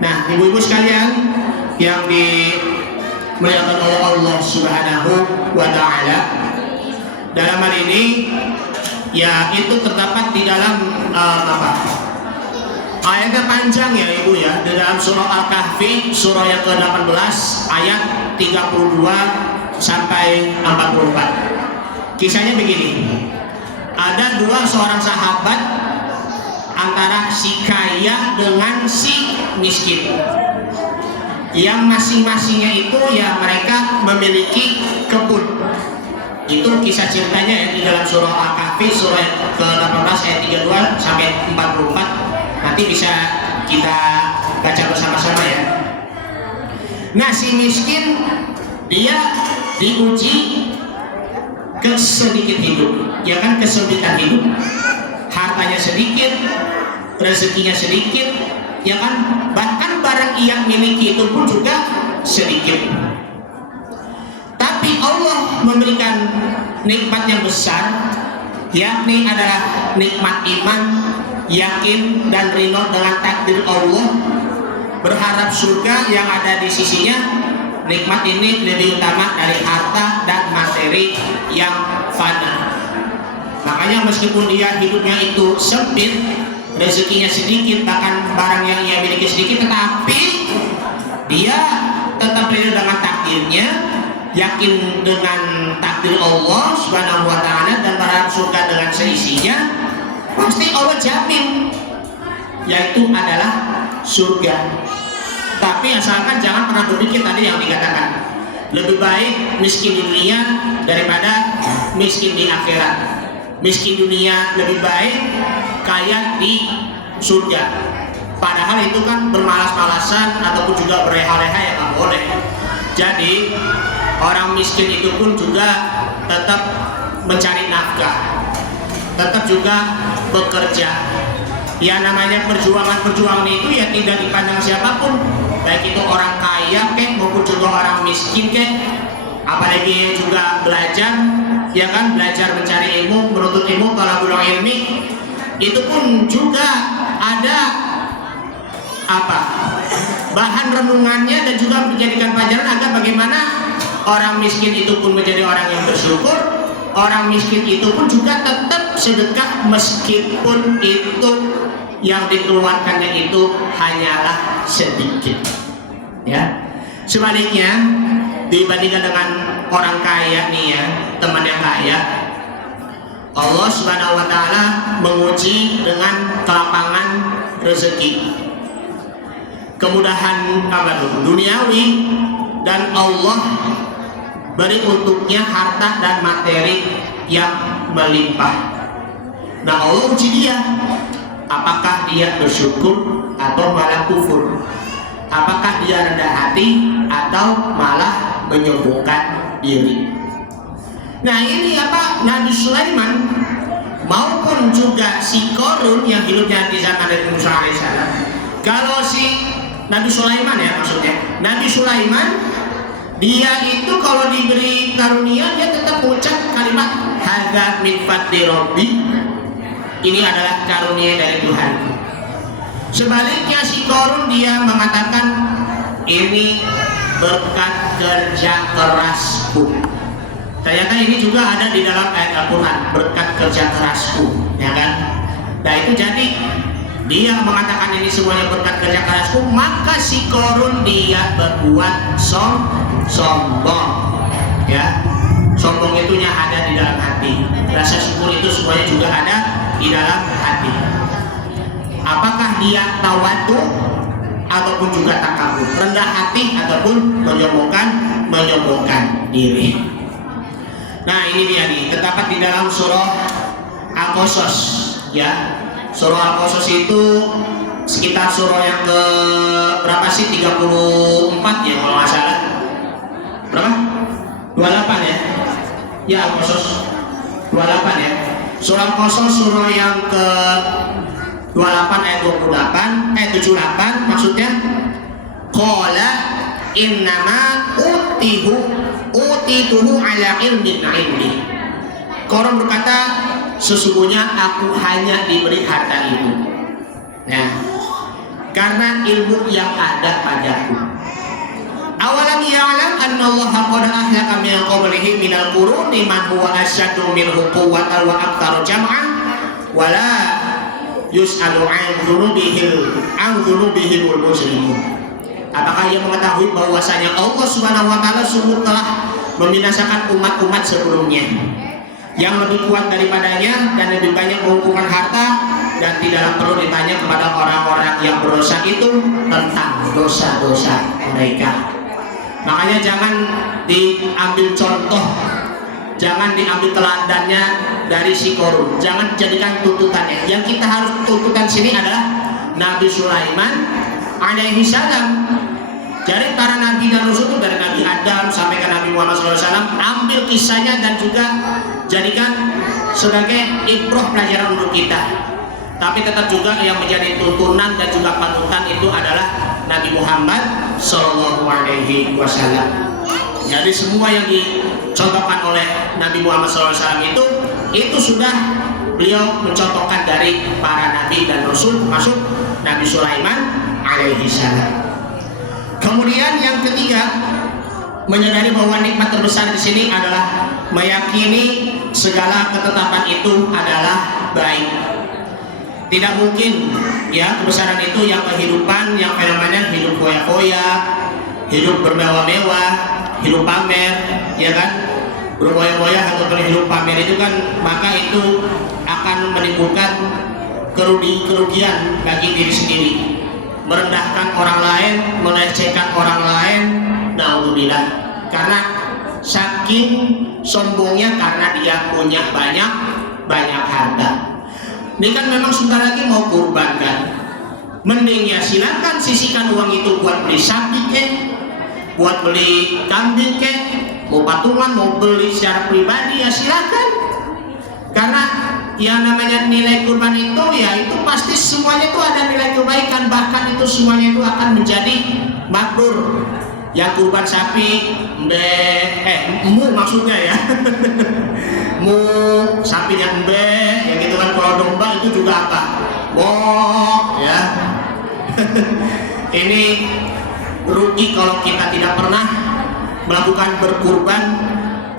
Nah, ibu-ibu sekalian yang dimuliakan oleh Allah Subhanahu wa Ta'ala, dalam hal ini ya itu terdapat di dalam ayatnya panjang ya ibu ya, di dalam surah Al-Kahfi surah yang ke-18 ayat 32 sampai 44. Kisahnya begini, ada seorang sahabat antara si kaya dengan si miskin, yang masing-masingnya itu ya mereka memiliki kebun. Itu kisah ceritanya ya di dalam surah Al-Kahfi surah ke-18 ayat 32 sampai 44. Nanti bisa kita baca bersama-sama ya. Nah, si miskin dia diuji kesedikit hidup, ya kan, kesulitan hidup, hartanya sedikit, rezekinya sedikit, ya kan, bahkan barang yang miliki itu pun juga sedikit. Tapi Allah memberikan nikmat yang besar, yakni adalah nikmat iman, yakin dan ridho dengan takdir Allah, berharap surga yang ada di sisinya. Nikmat ini lebih utama dari harta dan materi yang fana. Makanya meskipun dia hidupnya itu sempit, rezekinya sedikit, bahkan barang yang ia miliki sedikit, tetapi dia tetap ridho dengan takdirnya, yakin dengan takdir Allah Subhanahu wa Ta'ala dan berharap surga dengan seisinya. Pasti Allah jamin yaitu adalah surga. Tapi asalkan jangan pernah berpikir tadi yang dikatakan, lebih baik miskin di dunia daripada miskin di akhirat. Miskin dunia lebih baik, kaya di surga. Padahal itu kan bermalas-malasan ataupun juga berleha-leha yang nggak boleh. Jadi orang miskin itu pun juga tetap mencari nafkah, tetap juga bekerja. Ya namanya perjuangan itu ya tidak dipandang siapapun, baik itu orang kaya maupun juga orang miskin apalagi juga belajar, ya kan, belajar mencari ilmu, menuntut ilmu, talabul ilmi, itu pun juga ada bahan renungannya dan juga menjadikan pelajaran agar bagaimana orang miskin itu pun menjadi orang yang bersyukur, orang miskin itu pun juga tetap sedekah meskipun itu yang dikeluarkannya itu hanyalah sedikit. Ya, sebaliknya dibandingkan dengan orang kaya nih ya, teman yang kaya, Allah Subhanahu wa taala menguji dengan kelapangan rezeki, kemudahan duniawi, dan Allah beri untuknya harta dan materi yang melimpah. Nah, Allah uji dia, apakah dia bersyukur atau malah kufur, apakah dia rendah hati atau malah menyombongkan diri. Nah ini Nabi Sulaiman maupun juga si Qarun yang hidupnya di zaman Nabi Musa alaihissalam. Kalau si Nabi Sulaiman ya, maksudnya Nabi Sulaiman, dia itu kalau diberi karunia dia tetap mengucap kalimat hadza min fadli rabbi, ini adalah karunia dari Tuhanku. Sebaliknya si Qarun dia mengatakan ini berkat kerja kerasku. Ternyata ini juga ada di dalam ayat Al-Quran, berkat kerja kerasku, ya kan? Nah itu jadi dia mengatakan ini semuanya berkat kerja kerasku, maka si Qarun dia berbuat sombong, ya. Sombong itunya ada di dalam hati. Rasa syukur itu semuanya juga ada di dalam hati. Apakah dia tawadu ataupun juga takabur, rendah hati ataupun menyombongkan diri. Nah ini dia nih, terdapat di dalam surah Al-Qasas ya. Surah Al-Qasas itu sekitar surah yang ke berapa sih? 34 ya kalau nggak salah. Berapa? 28 ya? Ya Al-Qasas 28 ya. Surah Al-Qasas surah yang ke 28 ayat 78 maksudnya, qala innama utituhu ala ilmin indi. Qarun berkata, sesungguhnya aku hanya diberi harta itu, nah, karena ilmu yang ada padaku. Awalam ya'lam anna Allah qad ahlaka min qablihi minal quruni man huwa asyaddu minhu quwwatan wa aktsaru jam'an wala yus'alu an dzunubihil mujrimun. Apakah ia mengetahui bahwasanya Allah Subhanahu wa taala sungguh telah membinasakan umat-umat sebelumnya yang lebih kuat daripadanya dan lebih banyak mengumpulkan harta, dan tidaklah perlu ditanya kepada orang-orang yang berdosa itu tentang dosa-dosa mereka. Makanya jangan diambil contoh, jangan diambil teladannya dari si Qarun, jangan jadikan tuntutannya. Yang kita harus tuntutan sini adalah Nabi Sulaiman alaihi salam. Jadi para nabi dan rasul itu dari Nabi Adam sampai ke Nabi Muhammad SAW, ambil kisahnya dan juga jadikan sebagai ibrah pelajaran untuk kita. Tapi tetap juga yang menjadi tuntunan dan juga panutan itu adalah Nabi Muhammad SAW. Jadi semua yang dicontohkan oleh Nabi Muhammad SAW itu sudah beliau mencontohkan dari para nabi dan rasul, masuk Nabi Sulaiman alaihi salam. Kemudian yang ketiga, menyadari bahwa nikmat terbesar di sini adalah meyakini segala ketetapan itu adalah baik. Tidak mungkin ya kebesaran itu yang kehidupan, yang fenomena hidup foya-foya, hidup bermewah-mewah, hidup pamer, ya kan? Berfoya-foya ataupun hidup pamer itu kan, maka itu akan menimbulkan kerugian bagi diri sendiri, merendahkan orang lain, melecehkan orang lain, naudzubillah, karena saking sombongnya karena dia punya banyak harta. Ini kan memang sebentar lagi mau kurban kan, mending ya silakan sisihkan uang itu buat beli sapi kek, buat beli kambing kek, mau patungan, mau beli secara pribadi ya silakan, karena yang namanya nilai kurban itu ya itu pasti semuanya itu ada nilai kebaikan, bahkan itu semuanya itu akan menjadi makbul. Yang kurban sapi mu maksudnya ya mu sapinya ya gitu kan. Kalau domba itu juga apa ya ini rugi kalau kita tidak pernah melakukan berkurban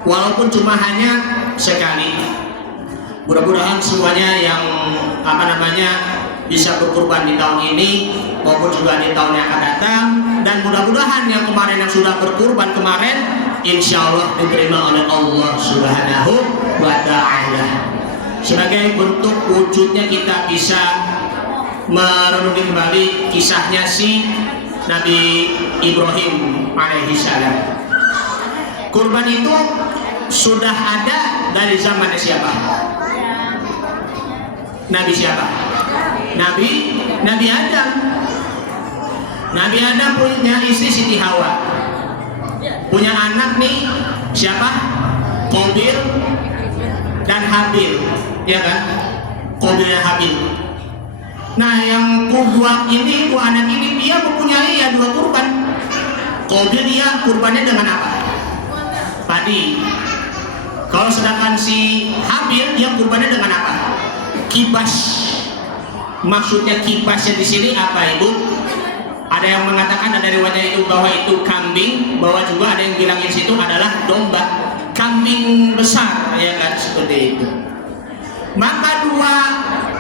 walaupun cuma hanya sekali. Mudah-mudahan semuanya yang bisa berkurban di tahun ini maupun juga di tahun yang akan datang, dan mudah-mudahan yang kemarin yang sudah berkurban kemarin insya Allah diterima oleh Allah Subhanahu wa Ta'ala. Sebagai bentuk wujudnya kita bisa merenungi kembali kisahnya si Nabi Ibrahim alaihissalam. Kurban itu sudah ada dari zaman siapa? Nabi siapa? Nabi Adam. Nabi Adam punya istri Siti Hawa, punya anak nih siapa? Qabil dan Habil, ya kan? Qabil dan Habil. Nah, yang dua anak ini dia mempunyai ya dua kurban. Qabil dia kurbannya dengan apa? Padi. Kalau sedangkan si Habil dia kurbannya dengan apa? Kibas. Maksudnya kibasnya di sini apa, Ibu? Ada yang mengatakan ada riwayat itu bahwa itu kambing, bahwa juga ada yang bilang di situ adalah domba, kambing besar, ya kan, seperti itu. Maka dua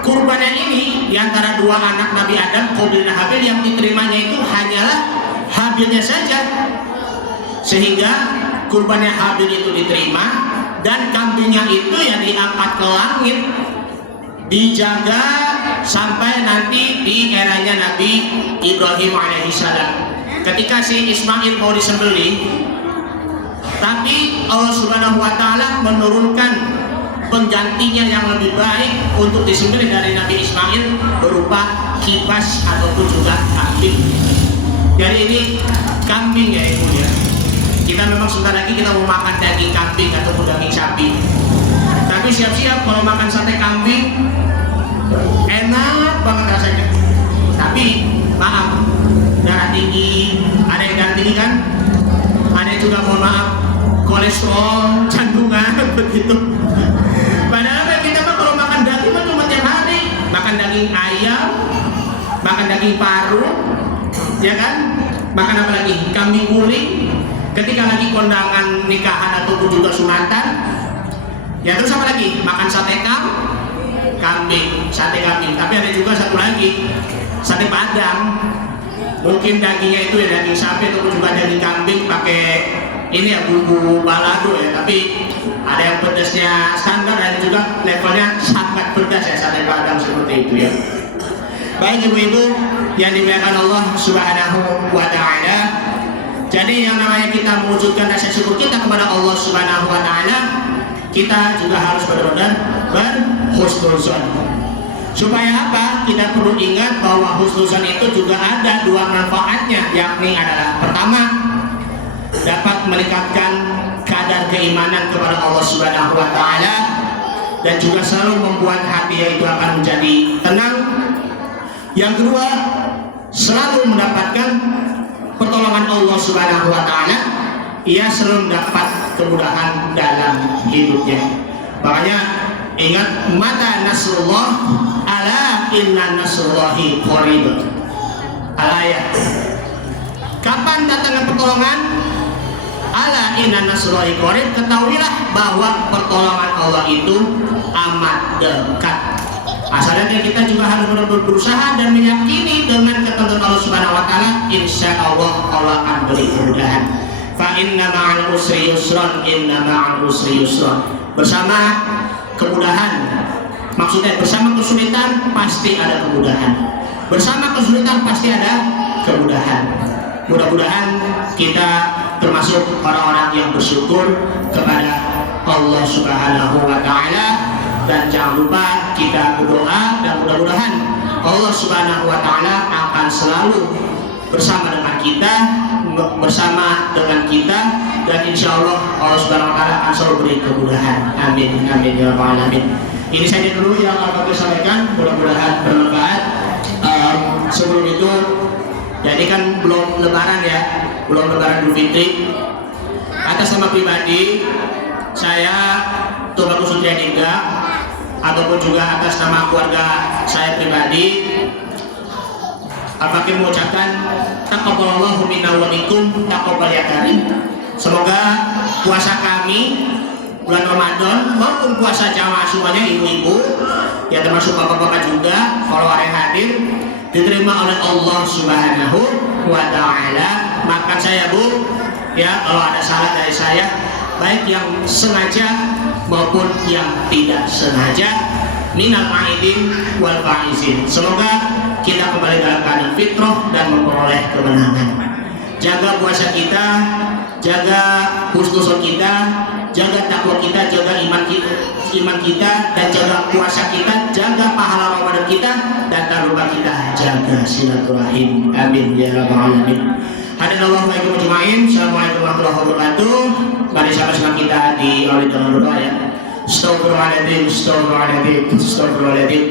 kurbannya ini di antara dua anak Nabi Adam, Qabil dan Habil, yang diterimanya itu hanyalah Habilnya saja, sehingga kurbannya Habil itu diterima dan kambingnya itu yang diangkat ke langit, dijaga sampai nanti di eranya Nabi Ibrahim alaihissalam. Ketika si Ismail mau disembelih, tapi Allah Subhanahu wa Ta'ala menurunkan penggantinya yang lebih baik untuk disembelih dari Nabi Ismail berupa kibas ataupun juga kambing. Jadi ini kambing ya Ibu ya. Kita memang sebentar lagi kita mau makan daging kambing ataupun daging sapi. Tapi siap-siap kalau makan sate kambing enak banget rasanya. Tapi maaf, darah tinggi, ada yang darah tinggi kan? Ada juga mohon maaf kolesterol, jantungan begitu. Padahal kita mah kalau makan daging mah cuma tiap hari, makan daging ayam, makan daging paru, ya kan? Makan apa lagi? Kambing guling. Ketika lagi kondangan nikahan ataupun juga sunatan, ya terus apa lagi? Makan sate kambing, sate kambing. Tapi ada juga satu lagi, sate padang. Mungkin dagingnya itu ya daging sapi ataupun juga daging kambing pakai ini ya bumbu balado ya. Tapi ada yang pedasnya standar dan juga levelnya sangat pedas ya sate padang seperti itu ya. Baik ibu-ibu yang dimuliakan Allah Subhanahu wa Ta'ala. Jadi yang namanya kita mewujudkan rasa syukur kita kepada Allah Subhanahu wa Ta'ala, kita juga harus benar-benar berhusnuzon. Supaya apa? Kita perlu ingat bahwa husnuzon itu juga ada dua manfaatnya, yakni adalah pertama, dapat meningkatkan kadar keimanan kepada Allah Subhanahu wa Ta'ala, dan juga selalu membuat hati itu akan menjadi tenang. Yang kedua, selalu mendapatkan pertolongan Allah Subhanahu wa Ta'ala, ia selalu mendapat kemudahan dalam hidupnya. Makanya ingat, mata nasrullah, ala inna nasrullahi qarib. Al-ayat. Kapan datangnya pertolongan? Ala inna nasrullahi qarib. Ketahuilah bahwa pertolongan Allah itu amat dekat. Asalnya kita juga harus benar-benar berusaha dan meyakini dengan ketentuan Allah Subhanahu wa Ta'ala, insya Allah Allah akan beri kemudahan. Fa inna ma'al usri yusran, inna ma'al usri yusran. Bersama kemudahan Maksudnya bersama kesulitan pasti ada kemudahan. Bersama kesulitan pasti ada kemudahan. Mudah-mudahan kita termasuk orang-orang yang bersyukur kepada Allah Subhanahu wa Ta'ala, dan jangan lupa kita berdoa, dan mudah-mudahan Allah Subhanahu wa Ta'ala akan selalu bersama dengan kita, dan insya Allah Allah Subhanahu wa Ta'ala akan selalu beri kemudahan. Amin amin ya rabbal alamin. Ini saja dulu yang akan saya sampaikan, mudah-mudahan bermanfaat. Sebelum itu, jadi kan belum lebaran ya, belum lebaran Idul Fitri. Atas nama pribadi saya Tubagus Sutriadinda, ataupun juga atas nama keluarga saya pribadi, Al-Fakir mengucapkan taqabbalallahu minna wa minkum taqabbal ya karim. Semoga puasa kami bulan Ramadan maupun puasa jamaah semuanya, ibu-ibu ya termasuk bapak-bapak juga kalau ada yang hadir, diterima oleh Allah Subhanahu wa Ta'ala. Maafkan saya Bu ya kalau ada salah dari saya, baik yang sengaja maupun yang tidak sengaja. Minal aidin wal faizin. Semoga kita kembali dalam keadaan fitrah dan memperoleh kemenangan. Jaga puasa kita, jaga husnuzon kita, jaga takwa kita, jaga iman kita, dan jaga puasa kita, jaga pahala Ramadan kita, dan tak lupa kita jaga silaturahim. Amin ya rabbal alamin. Hadirin Allah wa ijma'in. Assalamualaikum warahmatullahi wabarakatuh. Mari sama-sama kita diawali dengan doa ya. Astaghfirullahaladzim, astaghfirullahaladzim, astaghfirullahaladzim.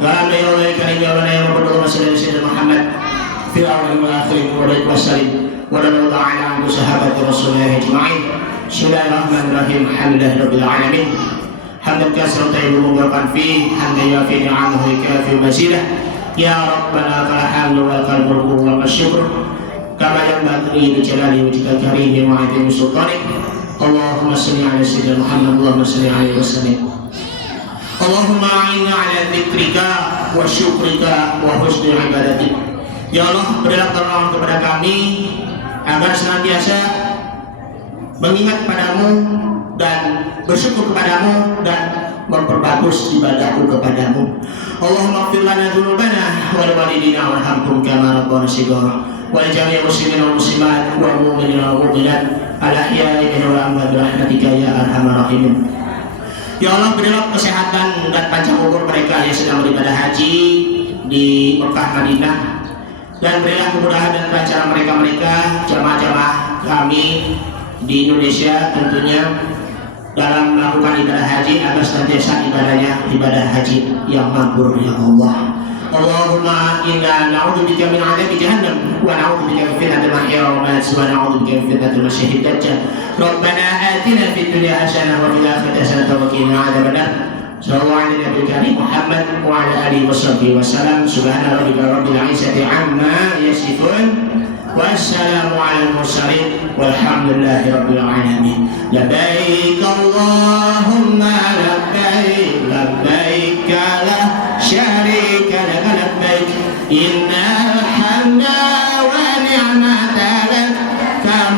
La ilaha illallah ya Rabbana sallallahu Muhammad fil awwal wal akhir wa barik wa salim wa radallahu ta'ala an sahabati rasulillah ajma'in. Bismillahirrahmanirrahim. Alhamdulillahirabbil alamin. Hamdan katsiran tayyiban mubarakan fi hamdan yafi ni'amahu wa kafi mazidah. Ya Rabbana lakal hamdu wa lakal mulku wa lakal syukru kama yanbaghi li jalali wajhika karimi wa 'azimi sultanik. Allahumma salli ala sayyidina Muhammad, Allahumma salli alaihi wasallam. Allahumma a'inna ala dzikrika wa syukrika wa husni ibadatik. Ya Allah, berilah pertolongan kepada kami agar senantiasa mengingat padamu dan bersyukur kepadamu dan memperbagus ibadahku kepadamu. Allahumma ighfir lana dzunubana wa li walidina warhamhum kama rabbana shighara wa li jami'il muslimina wal muslimat wal mu'minina wal mu'minat al-ahya'i minhum wal amwat bi rahmatika ya arhamar rahimin. Ya Allah, berilah kesehatan dan panjang umur mereka yang sedang beribadah haji di Mekah Madinah, dan berilah kemudahan dan kelancaran mereka jamaah-jamaah kami di Indonesia tentunya dalam melakukan ibadah haji agar senantiasa ibadahnya ibadah haji yang makbul ya Allah. Allahumma inna na'udzubika min 'adzabi jahannam wa na'udzubika min fitnatil mahya wal mamat wa na'udzubika min fitnatil masiihid dajjal. Rabbana atina fid dunya hasanah wa fil akhirati hasanah wa qina 'adzabannar. Sallallahu alaihi nabiyil karim Muhammad wa ala alihi washabbihi wasallam. Subhana rabbika rabbil 'izzati 'amma yasifun. Wassalamu ala mursalin walhamdulillahi rabbil alamin. Labbaik Allahumma labbaik, labbaik la syarika lak, labbaik innal hamda wa ni'mata lak,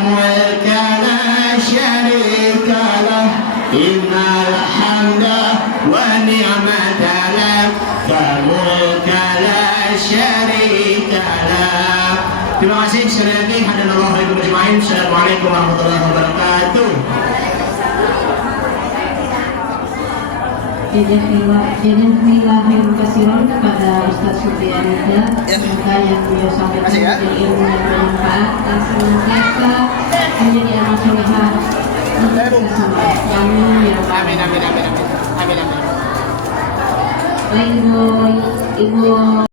mulka la syarika lak, innal hamda wa ni'mata lak, mulka la syarika lak. Terima kasih sekali lagi. Hadanallahu alaikum ajma'in. Assalamualaikum warahmatullahi wabarakatuh. Jazakallahu khairan kepada Ustaz Sutriadinda. Semoga yang beliau sampaikan menjadi ilmu yang bermanfaat dan senantiasa menjadi amal solehah bersama kami. Amin amin amin amin amin amin. Baik, Ibu